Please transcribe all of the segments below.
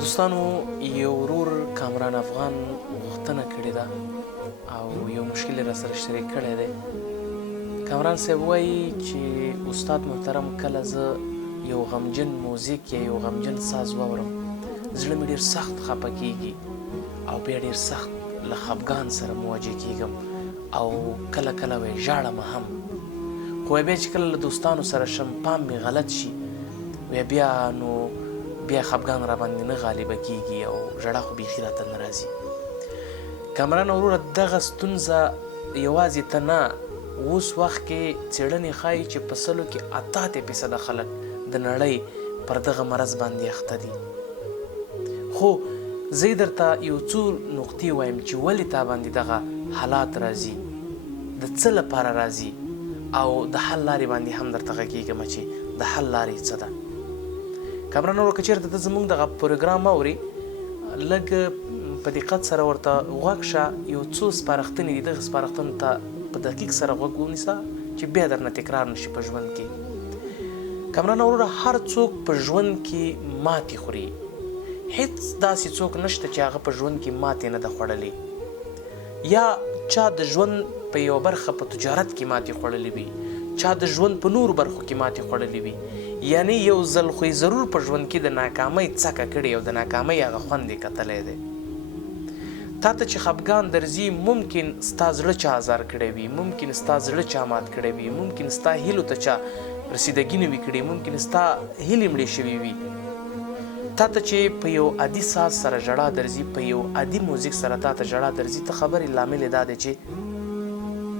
دوستانو یو ورور کامران افغان غوښتنه کړې ده او یو مشکل یې راسره شریک کړی دی. کامران صاحب وایي چې استاد محترم کله زه یو غمجن موزیک یا یو غمجن ساز واورم زړه مې ډېر سخت خفه کیږي او بیا ډېر سخت له خفګان سره مواجه کیږم او کله کله وایي ژاړم هم. خو بیا چې کله له دوستانو سره شم پام مې غلط شي بیا خفګان را باندې نه غالبه کیږي او ژړا خو بیخي راته نه راځي. کامران وروره دغه ستونزه یوازې ته نه، اوس وخت کې څېړنې ښایي چې په 100 کې 88% خلک د نړۍ پر دغه مرض باندې اخته دي. خو زه درته یو څو نقطې وایم چې ولې تا باندې دغه حالات راځي، د څه لپاره راځي او د حل لارې باندې هم درته غږېږم چې د حل لارې څه ده. کامران وروره که چېرته ته زموږ دغه پروګرام اورې لږ په دقت سره ورته غوږ شه، یو څو سپارښتنې دي، دغه سپارښتنو ته په دقیق سره غوږ ونیسه چې بیا درنه تکرار نشي په ژوند کې. کامران وروره هر څوک په ژوند کې ماتې خوري، هیڅ داسې څوک نشته چې هغه په ژوند کې ماتې نه ده خوړلې. یا چا د ژوند په یو برخه په تجارت کې ماتې خوړلې وي، چا د ژوند په نورو برخو کې ماتې خوړلې وي، یعنی یو ځل خو یې ضرور په ژوند کې د ناکامۍ څکه کړې او د ناکامۍ هغه خوند یې کتلی دی. تا ته چې خفګان درځي ممکن ستا زړه چا ازار کړی وي، ممکن ستا زړه چا مات کړی وي، ممکن ستا هیلو ته چا رسیدګي نه وي کړې، ممکن ستا هیلې مړې شوي وي. تا ته چې په یو عادي ساز سره ژړا درځي، په یو عادي موزیک سره تا ته ژړا درځي، ته خبرې لامل یې دا دی چې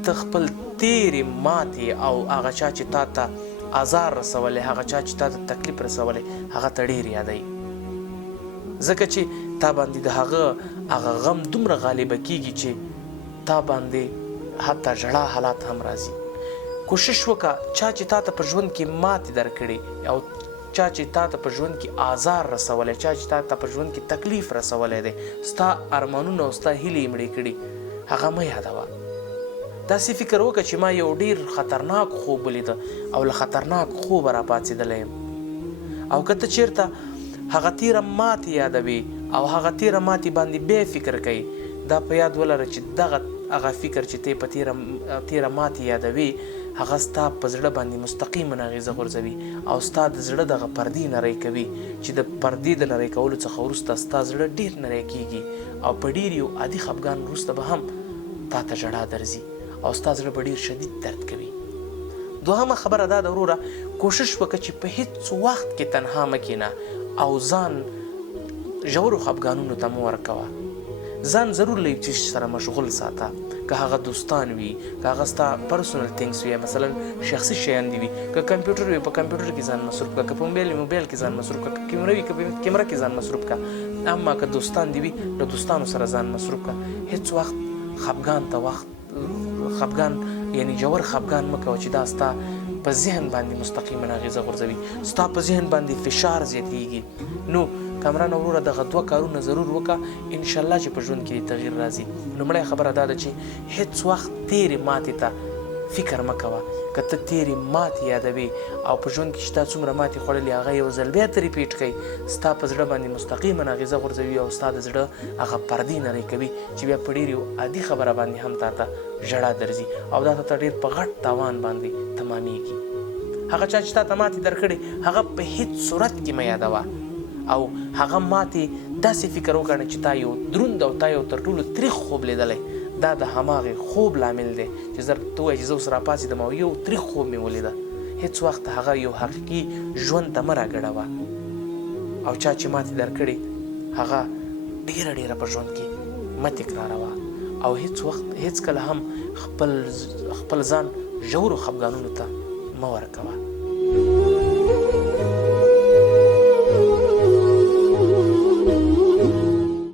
ته خپل تیرې ماتې او هغه چا چې تا ته آزار رسولی، هغه چا چې تا ته تکلیف رسولی، هغه ته ډېر یادوي. ځکه چې تا باندې د هغه غم دومره غالبه کیږي چې تا باندې حتی ژړا حالات هم راځي. کوشش وکړه چا چې تا ته په ژوند کې ماتې درکړې او چا چې تا ته په ژوند کې آزار رسولی، چا چې تا ته په ژوند کې تکلیف رسولی دی، ستا ارمانونه او ستا هیلې یې مړې کړي، هغه مه یادوه. داسې فکر وکړه چې ما یو ډېر خطرناک خوب ولیده او له خطرناک خوبه راپاڅېدلی یم. او که ته چېرته هغه تیره ماتې یادوي او هغه تیره ماتې باندې بیا فکر کوي، دا په یاد ولره چې هغه فکر چې ته په تیره ماتې یادوي هغه ستا په زړه باندې مستقیما اغېزه غورځوي او ستا د زړه دغه پردې نری کوي چې د پردې د نری کولو څخه وروسته ستا زړه ډېر نری کیږي او په ډېر یو عادي خفګان وروسته به هم تا ته ژړا درځي او ستا زړه به ډېر شدید درد کوي. دوهمه خبره دا ده وروره، کوشش وکړه چې په هیڅ وخت کې تنها مه کښېنه او ځان ژورو خفګانونو ته مه ورکوه. ځان ضرور له یو څه سره مشغول ساته، که هغه دوستان وي، که هغه ستا پرسونل تینګس وي، مثلا شخصي شیان دي وي، که کمپیوټر وي په کمپیوټر کې ځان مصروف کړه، که په موبایل کې ځان مصروف کړه، که کیمره وي که په کیمره کې ځان مصروف کړه. اما که دوستان دي وي له دوستانو سره ځان مصروف کړه. هیڅ وخت خفګان یعنی ژور خفګان مه کوه چې دا ستا په ذهن باندې مستقیما اغېزه غورځوي، ستا په ذهن باندې فشار زیاتیږي. نو کامران وروره دغه 2 کارونه ضرور وکړه، انشاءالله چې په ژوند کې تغییر راځي. لومړی خبره دا ده چې هیڅ وخت تیرې ماتې ته فکر مه کوه. که ته تیرې ماتې یادوي او په ژوند کې چې تا څومره ماتې خوړلې هغه یو ځل بیا ته ریپیټ کوي، ستا په زړه باندې مستقیما اغېزه غورځوي او ستا د زړه هغه پردې نری کوي چې بیا په ډېر یو عادي خبره باندې هم تا ته ژړا درځي او دا ته ډېر په غټ تاوان باندې تمامیږي. هغه چا چې تا ته ماتې درکړې هغه په هیڅ صورت کې مه یادوه او هغه ماتې داسې فکر وکړه چې تا یو دروند او تا یو تر ټولو تریخ خوب لیدلی، دا د هماغې خوب لامل دی چې زه ته ووایې چې زه اوس راپاڅېدم او یو تریخ خوب مې ولیده. هیڅ وخت هغه یو حقیقي ژوند ته مه راګډوه او چا چې ماتې درکړې هغه ډېره په ژوند کې مه تکراروه او هیڅ کله هم خپل ځان ژورو خفګانونو ته مه ورکوه.